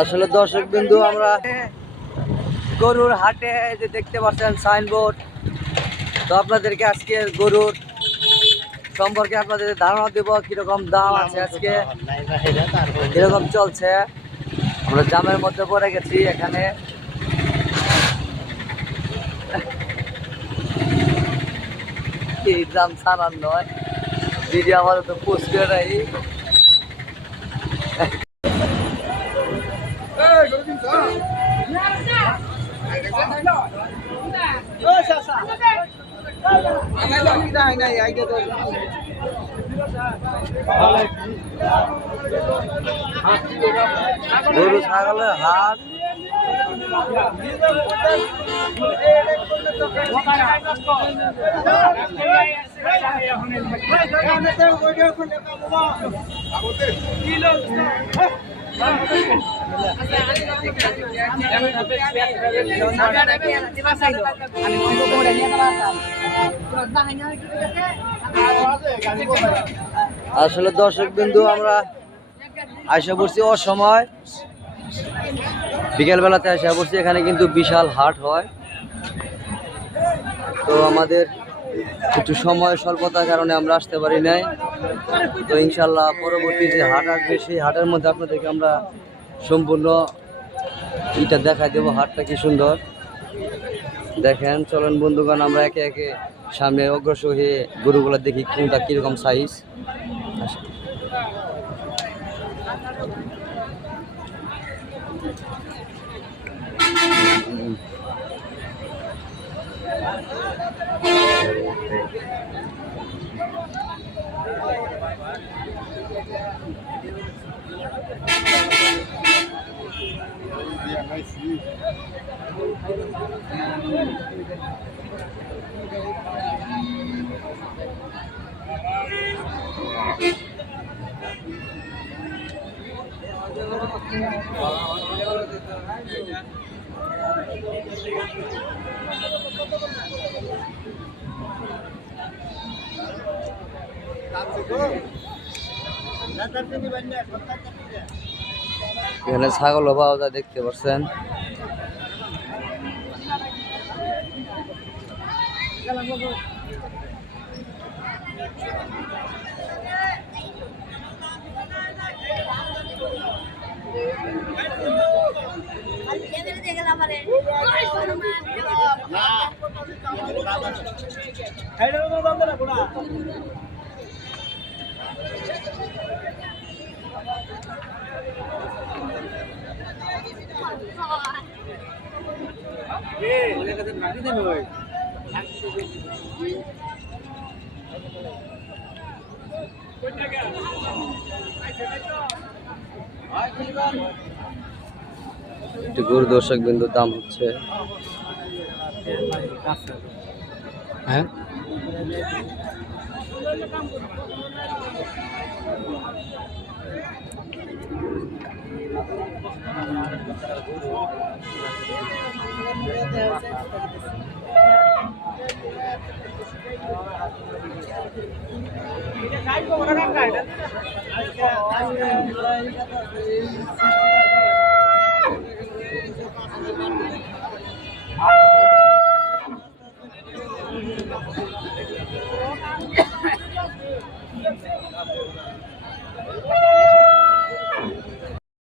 আসলে দর্শক বিন্দু আমরা গরুর হাটে যে দেখতে পাচ্ছেন সাইনবোর্ড, তো আপনাদেরকে আজকে গরুর সম্পর্কে আপনাদের ধারণা দেব, কিরকম দাম আছে আজকে, কিরকম চলছে। আমরা জামের মধ্যে পড়ে গেছি, এখানে এই দাম ছাড়ার নয়, ভিডিও আমাদের তো পোস্ট করে নাই। গরু ছাগলের হাট আসলে দর্শক বিন্দু আমরা আশা করছি অসময়, বিকেল বেলাতে আশা করছি, এখানে কিন্তু বিশাল হাট হয়। তো আমাদের একটু সময় স্বল্পতার কারণে আমরা আসতে পারি নাই। তো ইনশাল্লাহ পরবর্তী যে হাট আসবে সেই হাটের মধ্যে আপনাদেরকে আমরা সম্পূর্ণ এটা দেখাই দেবো, হাটটা কি সুন্দর দেখেন। চলেন বন্ধুগণ, আমরা একে একে সামনে অগ্রসর হয়ে গরুগুলো দেখি কোনটা কিরকম সাইজ। এখানে ছাগল পাওয়া যায়, দেখতে পাচ্ছেন। একটু গরু দর্শক বিন্দুর দাম হচ্ছে, হ্যাঁ